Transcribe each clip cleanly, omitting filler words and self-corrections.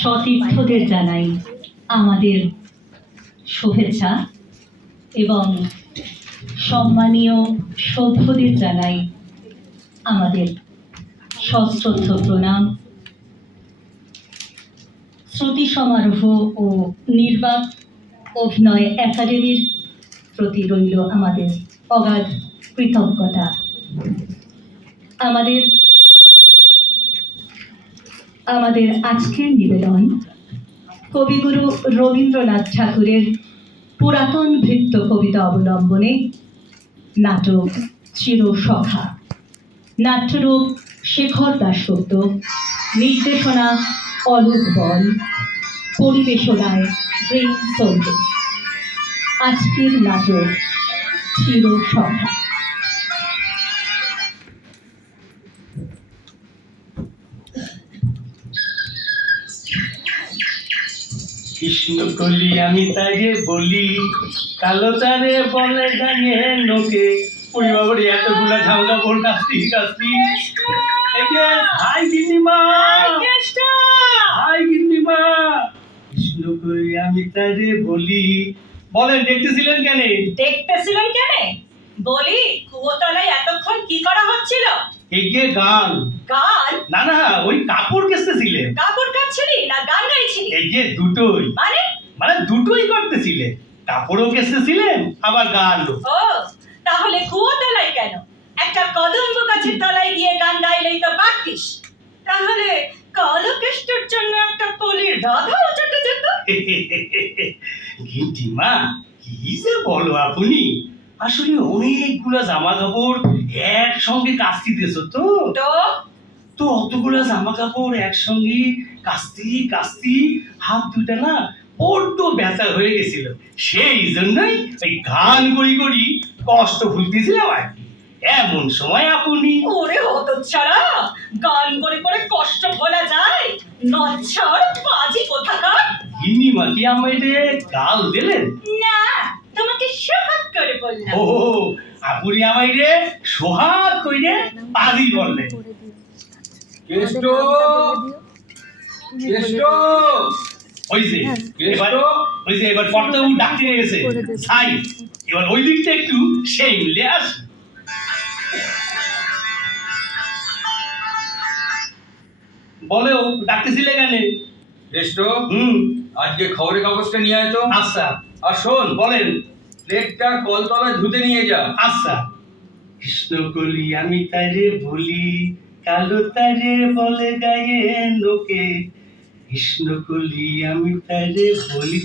সতীর্থদের জানাই আমাদের শুভেচ্ছা এবং সম্মানীয় সভ্যদের জানাই আমাদের সশ্রদ্ধ প্রণাম। শ্রুতি সমারোহ ও নির্বাক অভিনয় একাডেমির প্রতি রইল আমাদের অগাধ কৃতজ্ঞতা। আমাদের আজকের নিবেদন কবিগুরু রবীন্দ্রনাথ ঠাকুরের পুরাতন ভৃত্য কবিতা অবলম্বনে নাটক চিরসখা। নাট্যরূপ শেখর দাশগুপ্ত, নির্দেশনা অলোক বল, পরিবেশনায় প্রেম সন্দেশ। আজকের নাটক চিরসখা। কৃষ্ণ কলি আমি তাইরে বলি, কালো তারে বলে গাঙে নোকে। ওই বাবারে এতগুলা ঝামলা বোর কাস্তি কাস্তি। এই যে হাই গিন্নিমা, হাই গিন্নিমা। কৃষ্ণ কলি আমি তাইরে বলি। বলেন দেখতেছিলেন কেন? বলি কুয়োতলায় এতক্ষণ কি করা হচ্ছিল? এই যে গান। গান? না না, ওই কাপড় কেচতেছিলেন। কাপড় কাচ্ছিলি না গান গাইছিলি? এই যে দুটোই। মানে দুটোই করতেছিলেন, কাপড়ও কেচতেছিলেন আবার গানও। ও, তাহলে কুয়োতলায় কেন? একটা কদম্ব গাছের তলায় গিয়ে গান গাইলেই তো পারতিস। তাহলে কালকেষ্টর জন্য একটা পলির রাধাও চটে যেত। গিন্নিমা কি যে বলো আপনি, আসলে অনেকগুলা জামা কাপড় একসঙ্গে কাস্তি দিয়েছো তো তো অতগুলা জামা কাপড় একসঙ্গে কাস্তি কাস্তি হাত দুটা না বড্ড ব্যথা হয়ে গেছিল। সেই জন্যই ওই গান করি করি কষ্ট ভুলতেছিলাম আর কি। এমন সময় আপনি। ওরে হতচ্ছাড়া, গান করে করে কষ্ট ভোলা যায়? নচ্ছাড় বাজি কোথাকার। গিন্নিমা কি আমাদের গাল দিলেন? না, তোমাকে সোহাগ করে বললাম। ও, আপনি আমাইরে সোহাগ কইরে পাজি বললেন। কেষ্ট, কেষ্ট, ওই যে এবার পর্দাবু ডাকতে গেছে ছাই। এবার ওই দিকটা একটু সেই মিলে আস। বলো ডাকতেছিলে কেন? কেষ্ট, হুম, আজকে খবরের কাগজটা নিয়ে আয় তো। আচ্ছা আর শোন, বলেন। প্লেটটা কলতলায় ধুতে নিয়ে যা। আচ্ছা। কৃষ্ণ কলি আমি তারে বলি, কালো তারে বলে গায়ে লোকে। কৃষ্ণ কলি আমি তারে বলি।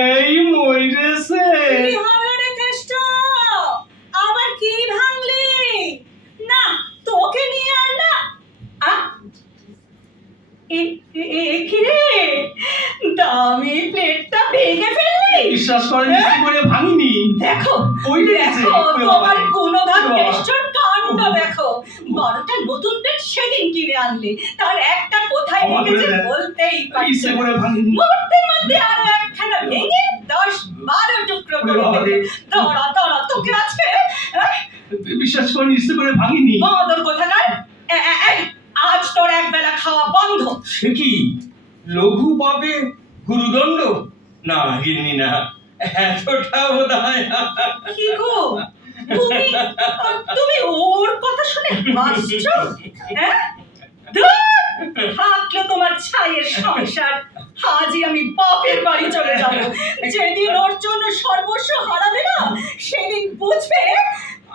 এই মইরেছে। কি হলো রে কেষ্ট? আবার কি ভাঙলি? না, তোকে নিয়ে আর না। কি রে, দামি প্লেটটা ভেঙে ফেললি? বিশ্বাস করেন কি করে ভাঙিনি। দেখো, ওই দেখছে। তোমার গুণগান কেষ্টর কাণ্ড দেখো। 12টা নতুন প্লেট সেদিন কিনে আনলে, তার একটা কোথায় রেখেছে বলতেই পারছি ইচ্ছে না। করে ভাঙিনি। মুহূর্তের মধ্যে আরো একখানা ভেঙে 10-12 টুকরো করে দিল। দাঁড়া, তোকে আছে বিশ্বাস করেন ইচ্ছে করে ভাঙিনি। বাঁদর কোথাকার। আজ তোর একবেলা খাওয়া বন্ধ। সে কি লঘু পাবে গুরুদণ্ড? না গিন্নি না, এতটা বোধ হয় না। কি গো, তুমি ওর কথা শুনে হাসছো? হ্যাঁ, থাকলো তোমার ছাইয়ের সংসার। আজই আমি বাপের বাড়ি চলে যাব। যেদিন ওর জন্য সর্বস্ব হারাবে না, সেদিন বুঝবে।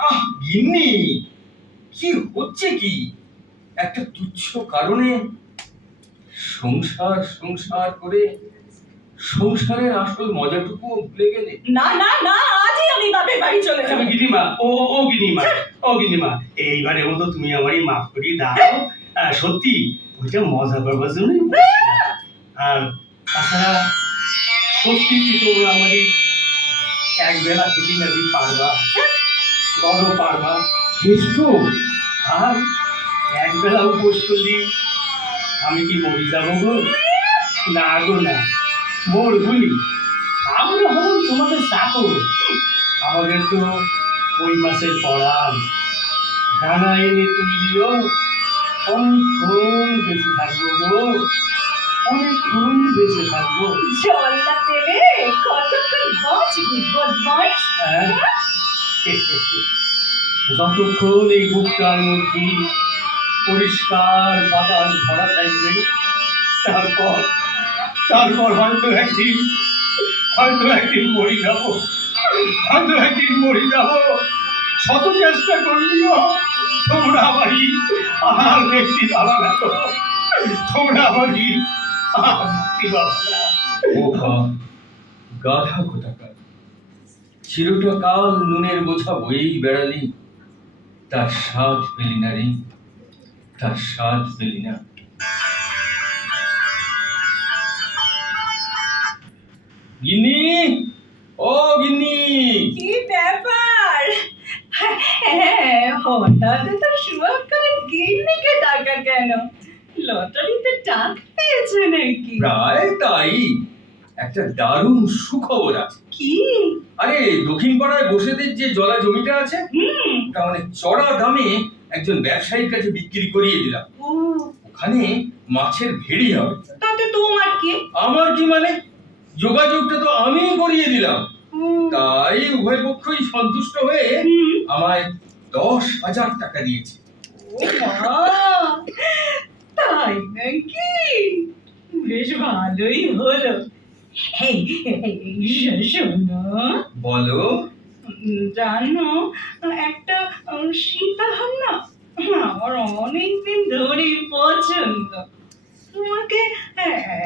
আহ গিন্নি, কি হচ্ছে কি? একটা তুচ্ছ কারণে সংসার সংসার করে সংসারের আসল মজাটুকু ভুলে গেলে। না, আজই আমি বাপের বাড়ি চলে যাব। গিনিমা, ও গিনিমা, এইবারের মতো তুমি আমারই মাফ করে দাও। সত্যি ওইটা মজা করবার জন্যই বলছিলাম। আর তাছাড়া সত্যি কি তোমরা আমারই একবেলা খেতে নাকি পারবা? বড় পারবা কেষ্ট। আর একবেলা উপোস করলি আমি কি মরে যাবো গো? না গো না, মরবুনি। আমরা হলাম তোমাদের চাকর। আমাদের তো ওই মাসের পড়ান দানা এনে তুললিও অনেকক্ষণ বেঁচে থাকবো গো। কতক্ষণ বেঁচে থাকবো? জল না পেলে কতক্ষণ বাঁচবি বদমাইশ? হ্যাঁ? যতক্ষণ এই বুকটার মধ্যে পরিষ্কার বাতাস ভরা থাকবে, তারপর তারপর হয়তো একদিন মরে যাবো, শত চেষ্টা করলেও তোমরা আমারই আর ব্যক্তি পাবা না তো, তোমরা আমারই আর মুক্তি পাবা না। বোকা গাধা কোথাকার, চিরটা কাল নুনের বোঝা বয়েই বেড়ালি, তার স্বাদ পেলি না রে, তার স্বাদ পেলি না। গিন্নি, ও গিন্নি, কি ব্যাপার? হ্যাঁ, হঠাৎ তো শুয়াকার গিন্নিকে ডাকা কেন? লটারিতে টাকা পেয়েছে নাকি? প্রায় তাই। একটা দারুণ সুখবর আছে। কি? আরে দক্ষিণ পাড়ায় বসেদের যে জলা জমিটা আছে, হুম। ওটা মানে চড়া দামে একজন ব্যবসায়ীর কাছে বিক্রি করিয়ে দিলাম। ও, ওখানে মাছের ভেড়ি হবে। তাতে তোমার কি? আমার কি মানে, যোগাযোগটা তো আমিই করিয়ে দিলাম। হুম। তাই উভয় পক্ষই সন্তুষ্ট হয়ে হুম। আমায় 10,000 টাকা দিয়েছে। ও মা, তাই নাকি? বেশ ভালোই হলো। এই, শোনো, বলো। জানো একটা সীতাহার না আমার অনেকদিন ধরেই পছন্দ। তোমাকে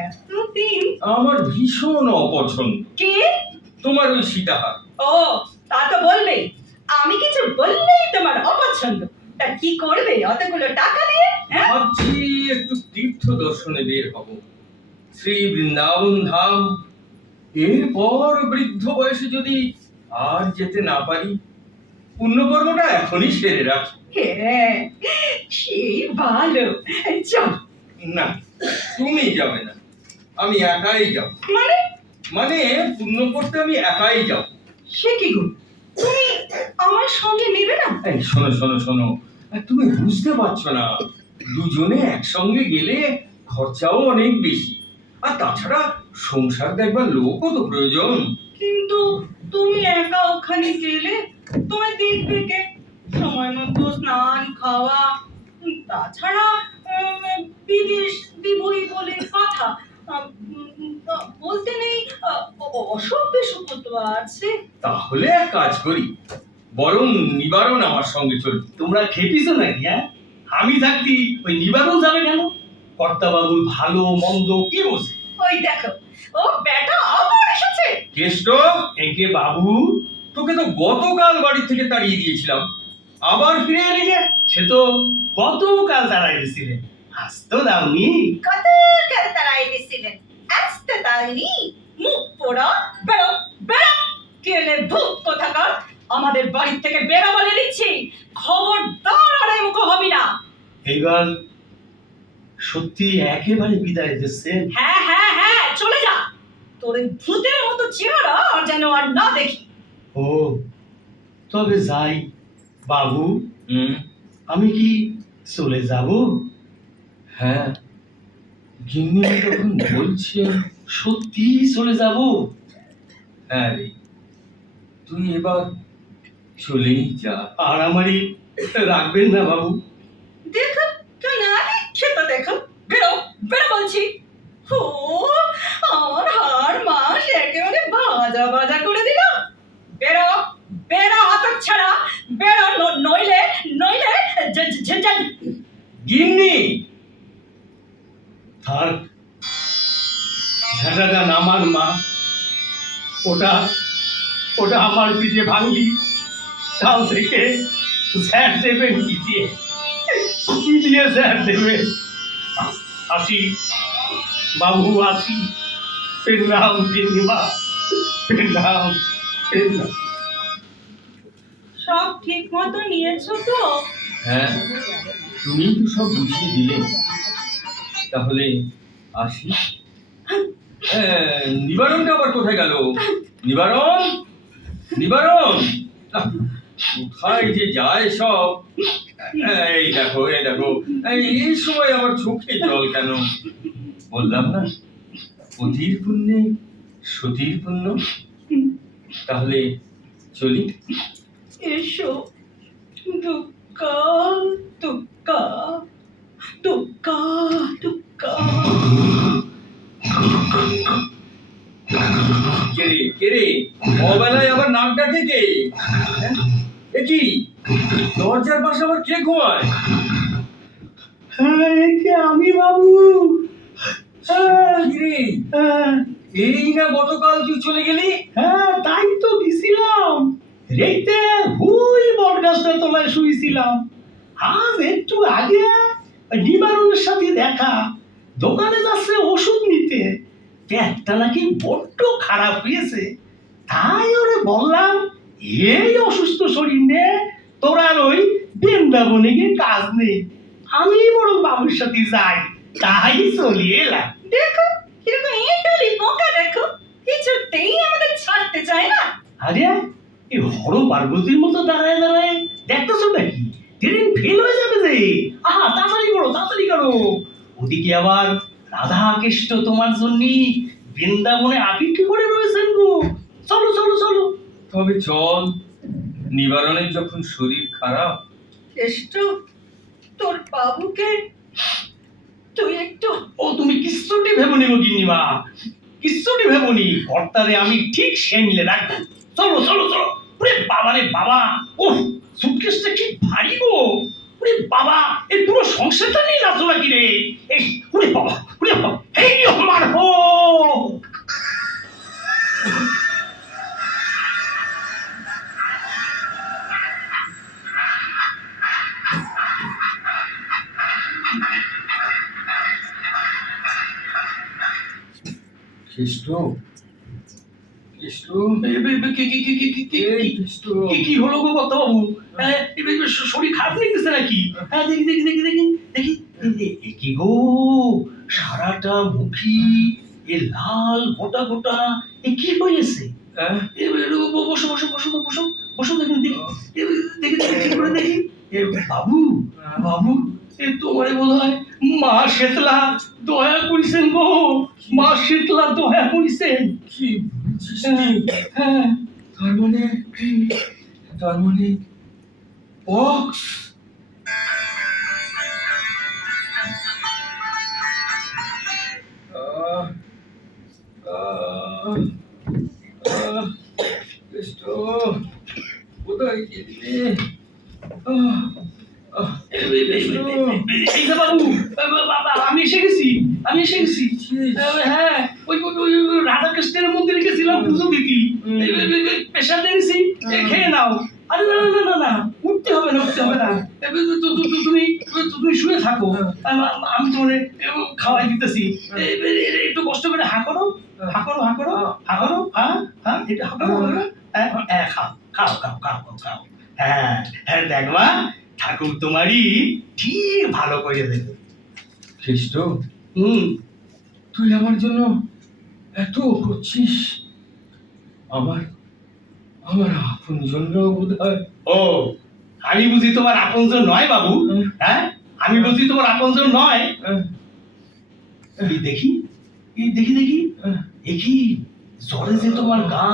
এতদিন আমার ভীষণ অপছন্দ কে? তোমার ওই সীতাহার। ও, তা তো বলবে। আমি কিছু বললেই তোমার অপছন্দ। তা কি করবে অতগুলো টাকা দিয়ে? হ্যাঁ? ভাবছি একটু তীর্থ দর্শনে বের হব, শ্রী বৃন্দাবন ধাম। এরপর বৃদ্ধ বয়সে যদি আর যেতে না পারি, পুণ্যকর্মটা এখনই সেরে রাখি। হ্যাঁ, সেই ভালো। চল। না, তুমি যাবে না, আমি একাই যাব। মানে? মানে পুণ্য করতে আমি একাই যাব। সে কি গো, তুমি আমার সঙ্গে নেবে না? এই শোনো শোনো শোনো, তুমি বুঝতে পারছো না, দুজনে একসঙ্গে গেলে খরচাও অনেক বেশি, আর তাছাড়া সংসার দেখবার লোকও তো প্রয়োজন। কিন্তু তুমি একা ওখানে গেলে তোমায় দেখবে কে? সময় মতো স্নান খাওয়া, তাছাড়া বিদেশ বিভূই বলে কথা। বলতে নেই অসুখ বিসুখ তো আছে। তাহলে এক কাজ করি, বরং নিবারণ আমার সঙ্গে চলবে। তোমরা খেপিছো নাকি? হ্যাঁ, আমি থাকতি ওই নিবারণ যাবে কেন? কর্তাবাবুর ভালো মন্দ কি বোঝে? ওই দেখো, ও বেটা আবার এসেছে। কেষ্ট, একে বাবু, তোকে তো গতকাল বাড়ি থেকে তাড়িয়ে দিয়েছিলাম, আবার ফিরে এলি যে? সে তো গতকাল দাঁড়াই দিছিলে, আজ তো দাওনি। কত কাল তারাই দিছিলেন, আসতে দাওনি। মুখ পোড়া, বেরো বেরো। কেলে ভূত কোথাকার, আমাদের বাড়ি থেকে বেরো বলে দিচ্ছি। খবরদার আর এই মুখ হবি না। এইবার সত্যি একেবারে বিদায় দিচ্ছেন? হ্যাঁ হ্যাঁ হ্যাঁ, চলে যা। তোর এই ভূতের মতো চেহারা আর যেন আর না দেখি। ও, তবে যাই বাবু। হুম, আমি কি চলে যাব? হ্যাঁ, গিন্নি তখন বলছে। সত্যি চলে যাব? হ্যাঁ রে, তুই এবার চলেই যা। আর আমারই রাখবেন না বাবু? দেখো তো না, সেটা দেখো। বেরো বেরো বলছি। ও, আমার হাড় মাস একেবারে ভাজা ভাজা করে দিল। বেরো বেরো হতচ্ছাড়া, বেরো, নইলে নইলে ঝঞ্ঝান। গিন্নি, থাক, ঝাঁটাটা নামার মা, ওটা ওটা আমার পিঠে ভাঙলি। কাল থেকে স্যার দেবেন কি দিয়ে স্যার দেবেন? আসি বাবু, আসি। পেন্নাম গিন্নিমা, পেন্নাম পেন্নাম। সব ঠিক মতো নিয়েছো তো? হ্যাঁ, তুমি তো সব বুঝিয়ে দিলে, তাহলে আসি। নিবারণটা আবার কোথায় গেল? নিবারণ, নিবারণ, আহ, কোথায় যে যায় সব। এই দেখো, এই দেখো, এই সময় আবার চোখে জল কেন? বললাম না পতির পুণ্যে সতীর পুণ্য। তাহলে চলি। এসো দুক্কা দুক্কা দুক্কা দুক্কা। কে রে অবেলায় আবার নাক ডাকে কে? হ্যাঁ? এ কি দরজার পাশে আবার কে ঘুমায়? হ্যাঁ, এ কি আমি বাবু? হ্যাঁ, কি রে, হ্যাঁ, এই না গতকাল তুই চলে গেলি? হ্যাঁ, তাই তো গেছিলাম। রেতে হুই বটগাছটার তলায় শুয়েছিলাম। আজ একটু আগে নিবারণের সাথে দেখা, দোকানে যাচ্ছে ওষুধ নিতে। পেটটা নাকি বড্ড খারাপ হয়েছে। তাই ওরে বললাম, এই অসুস্থ শরীর নে তোর আর ওই বৃন্দাবনে গিয়ে কাজ নেই, আমি বরং বাবুর সাথে যাই। তাই চলে এলাম। দেখো কিরকম ইটালি পোকা, দেখো কিছুতেই আমাদের ছাড়তে চায় না। আরে এই হর পার্বতীর মতো দাঁড়ায় দাঁড়ায় দেখতেছো নাকি? ট্রেন ফেল হয়ে যাবে যে। আহা, তাড়াতাড়ি করো, তাড়াতাড়ি করো। ওদিকে আবার রাধা কৃষ্ণ তোমার জন্য বৃন্দাবনে অপেক্ষা করে রয়েছেন গো। চলো চলো চলো। তবে চল, নিবারণের যখন শরীর খারাপ। কেষ্ট, তোর বাবুকে তুই একটু ও তুমি কিচ্ছুটি ভেবনি গো গিন্নিমা, কিচ্ছুটি ভেবনি। কর্তারে আমি ঠিক সামলে রাখবো। চলো চলো চলো। ওরে বাবা রে বাবা, ওহ সুটকেসটা কি ভারী গো। ওরে বাবা, এই পুরো সংসারটা নিয়ে যাচ্ছ নাকি রে? এই ওরে বাবা, ওরে বাবা, এই আমার হো। কৃষ্ণ, কৃষ্ণ, কি হলো গো কত বাবু? হ্যাঁ, শরীর খারাপ লেগেছে নাকি? হ্যাঁ, দেখি দেখি দেখি দেখি দেখি। এ কি গো, সারাটা মুখি এ লাল গোটা গোটা, এ কি হয়েছে? বসো বসো বসো তো, বসো বসো, দেখুন দেখি দেখি দেখি ঠিক করে দেখি। এ বাবু, বাবু, এ তোমারে বোধ হয় মা শেতলা দয়া করিছেন গো। মা শেতলা দয়া করিছেন। কি বলছিস হ্যাঁ, তুই? হ্যাঁ। তার মানে পক্স। কৃষ্ণ, কোথায় গেলি? এই যে বাবু, আমি এসে গেছি, আমি এসে গেছি। হ্যাঁ, ওই রাধাকৃষ্ণের মন্দিরে গেছিলাম পুজো দিতে। পেশাব দিয়েছি, খেয়ে নাও। আরে না না না না না, উঠতে হবে না, উঠতে হবে না। তুমি শুয়ে থাকো, আমি তোমার খাওয়াই দিতেছি। একটু কষ্ট করে হা করো, হা করো, হা করো, হা করো, হ্যাঁ হ্যাঁ, এটা হা করো, খাও খাও খাও খাও খাও খাও। হ্যাঁ হ্যাঁ, দেখবা ঠাকুর তোমারই ঠিক ভালো করে দেবে। কৃষ্ণ, হুম, তুই আমার জন্য এত করছিস, আমার আমার আপন জন্য বোধ হয়। ও আমি বুঝি তোমার আপনজন নয় বাবু? হ্যাঁ, আমি বুঝি তোমার আপনজন নয়? এই দেখি, এই দেখি দেখি, এ কি জ্বরে যে তোমার গা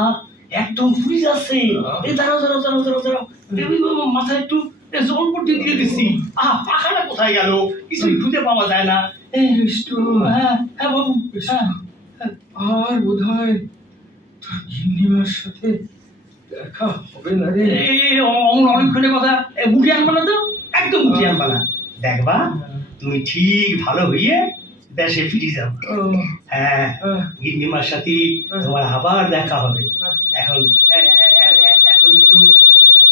একদম ফুলে যাচ্ছে। এই দাঁড়াও দাঁড়াও দাঁড়াও দাঁড়াও দাঁড়াও, মাথায় একটু জল পট্টি দিয়ে দিচ্ছি। আহা, পাখাটা কোথায় গেল? কিছুই খুঁজে পাওয়া যায় না। কৃষ্ণ, হ্যাঁ হ্যাঁ বাবু, হ্যাঁ। আর বোধ হয় তোর গিন্নিমার সাথে দেখা হবে না রে। অনেকক্ষণের কথা, মুখে আনবা না তো, একদম মুখে আনবা না। দেখবা তুমি ঠিক ভালো হইয়ে দেশে ফিরে যাও। হ্যাঁ, গিন্নিমার সাথে তোমার আবার দেখা হবে। এখন এখন একটু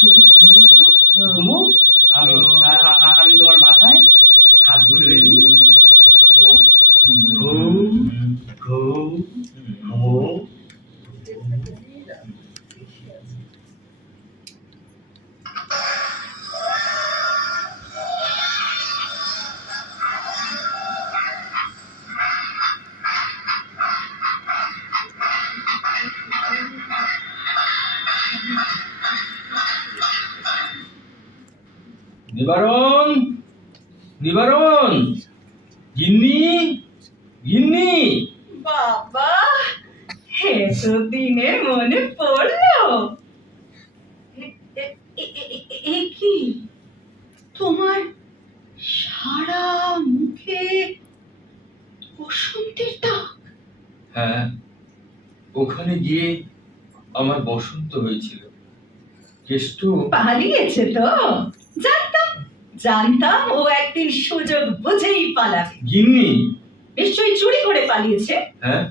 একটু ঘুমো তো, ঘুমো। আমি আমি তোমার মাথায় হাত বুলিয়ে দিই। ঘুমো, ঘুম ঘুম ঘুমো। নিবারণ, নিবারণ, গিন্নি, গিন্নি। বাবা, এতদিনে মনে পড়লো। এ কি, তোমার সারা মুখে বসন্তের দাগ? হ্যাঁ, ওখানে গিয়ে আমার বসন্ত হয়েছিল। কেষ্ট পালিয়েছে তো? জানতাম, জানতাম ও একদিন সুযোগ বুঝেই পালাবে। গিন্নি। নিশ্চয়ই চুরি করে পালিয়েছে। হ্যাঁ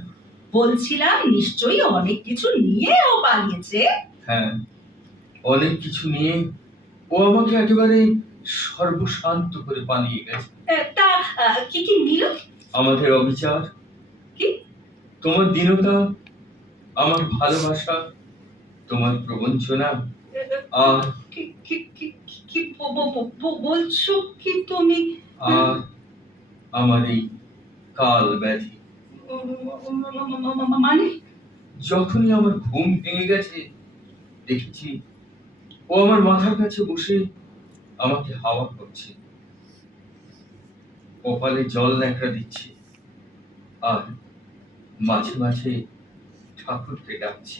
বলছিলাম নিশ্চয়ই অনেক কিছু নিয়ে ও পালিয়েছে। হ্যাঁ, অনেক কিছু নিয়ে ও আমাকে একেবারে সর্বশান্ত করে পালিয়ে গেছে। তা কি কি নিল? আমাদের অবিচার, কি? তোমার দীনতা, আমার ভালোবাসা, তোমার প্রবঞ্চনা, আর কি কি কি কি বলছো কি তুমি? আর আমার এই কাল ব্যাধি। মানে? যখনই আমার ঘুম ভেঙে গেছে, দেখেছি ও আমার মাথার কাছে বসে আমাকে হাওয়া করছে, কপালে জল ন্যাকড়া দিচ্ছে, আর মাঝে মাঝে ঠাকুরকে ডাকছে।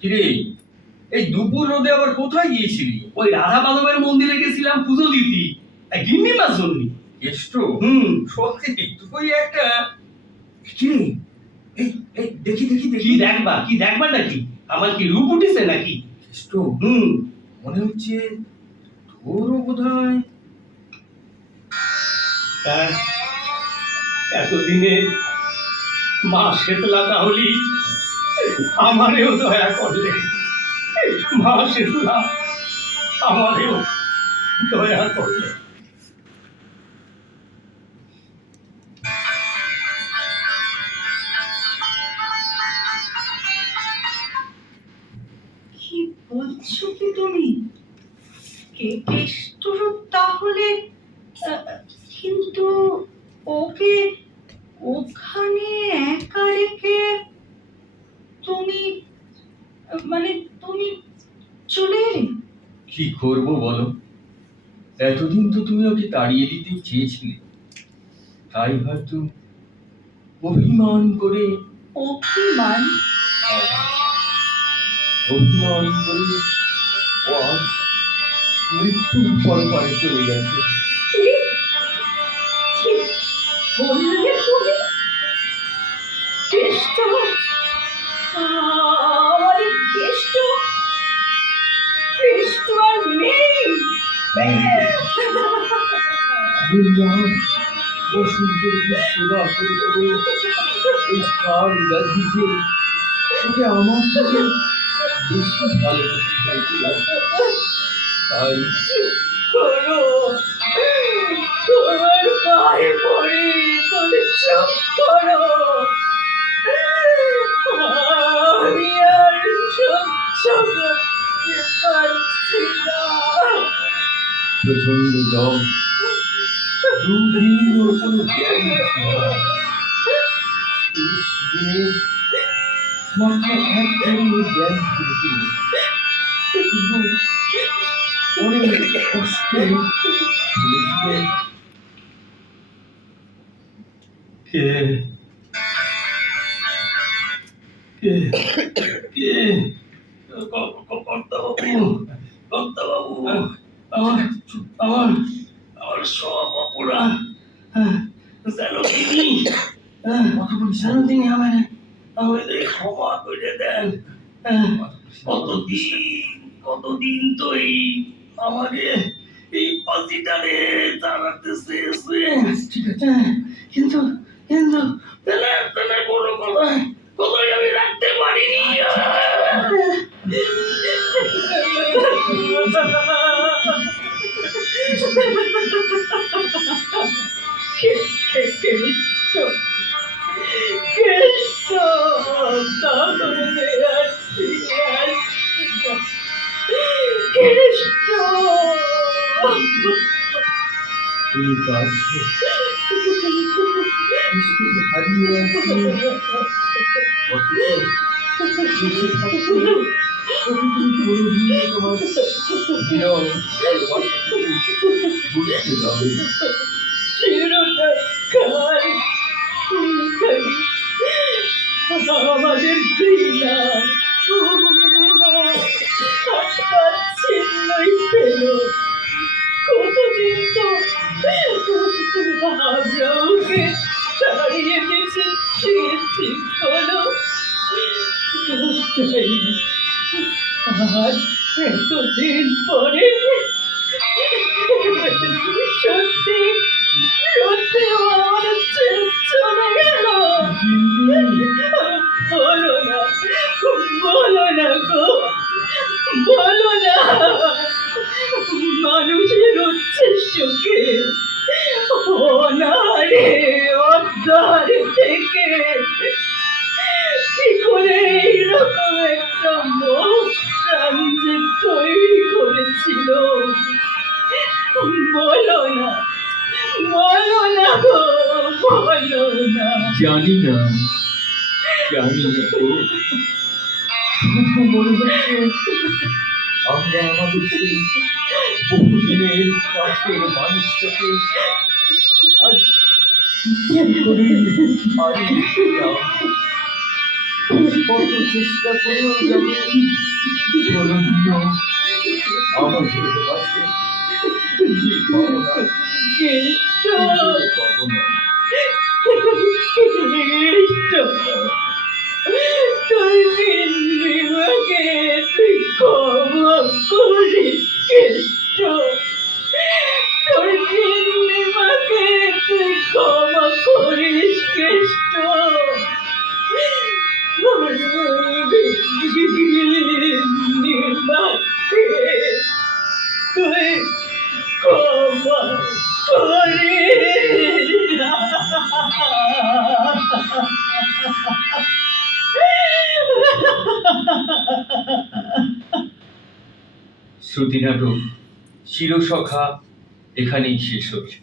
কিরে, এই দুপুর রোদে আবার কোথায় গিয়েছিলি? ওই রাধা মাধবের মন্দিরে গেছিলাম পুজো দিতি, গিন্নি মাছ জন্যি। কেষ্ট, সত্যি তুই একটা। কিরে, এই এই দেখি দেখি কি দেখি। দেখবা নাকি? আমার কি রূপ উঠেছে নাকি? কেষ্ট, মনে হচ্ছে তোরও বোধহয়। এতদিনে মা শেতলা তাহলে আমারেও দয়া করলে। মা শেতলা আমারেও দয়া করলে। কি বলছো কি তুমি? কেষ্টর তাহলে কিন্তু ওকে ওখানে একা রেখে তুমি মানে তুমি চলে এলে? কি করব বলো, এতদিন তো তুমি ওকে তাড়িয়ে দিতে চেয়েছিলে, তাই হয়তো অভিমান করে। অভিমান? অভিমান করে ও আজ মৃত্যুর পরপারে চলে গেছে। কি কি বললে তুমি? কেষ্ট, আমার কেষ্ট, কেষ্ট আর নেই। দিনরাত বসন্তের সেবা করে করে এই কাল ব্যাধি যে ওকে আমার থেকে বেশি ভালোবেসে ফেলেছিল। তাই করো, তোমার পায়ে পড়ি, তুমি চুপ করো। আমি আর সহ্য করতে পারছি না। প্রচন্ড জ্বর, দুদিন ওর কোনো জ্ঞান ছিল না। শেষ দিনে মাত্র একদিন ওর জ্ঞান ফিরেছিল, কিন্তু অনেক কষ্টে ফিরেছিল। কে কে কে কর্তাবাবু, আমার আমার আমার সব অপরাধ যেন তিনি আমাদের ক্ষমা করে দেন। কতদিন তো এই আমাদের এই পাতিটারে চালাতে চেয়েছে, কিন্তু কিন্তু তেলে কোনো কথাই আমি রাখতে পারিনি। তুমি কাঁদছো, কৃষ্ণকে হারিয়ে আসছে, অথচ বেঁচে থাকতে প্রতিদিন কোনোদিন তোমার বিরল ভালোবাসাটুকু বুঝতে যাবে। চিরটা খাই খাই আমাদের ঘৃণা ছিন্নই পেল। কতদিন তো আমরা ওকে তাড়িয়ে দিয়েছি বলো, আজ এতদিন পরে সত্যি সত্যি ও আমাদের ছেড়ে চলে গেল। বলো না গো, বলো না। মানুষের উচ্ছিষ্টকে অনারে অদ্ধার থেকে কি করে এইরকম একটা প্রাণ যে তৈরি করেছিল, বলো না গো, বলো না। জানি না গো। শুধু মনে হচ্ছে আমরা আমাদের সেই বহুদিনের কাছের মানুষটাকে আজ ইচ্ছে করে হারিয়ে ফেললাম। কত চেষ্টা করেও যাবে কোনোদিনও আমাদের কাছে খুঁজে পাবো না, খুঁজে পাবো না। তুই নিমাকে তুই ক্ষমা করিস কেষ্ট, তোর নিমাকে তুই ক্ষমা করিস কেষ্ট, নিমাকে তুই ক্ষমা করিস। শ্রুতি নাটক চিরসখা এখানেই শেষ হচ্ছে।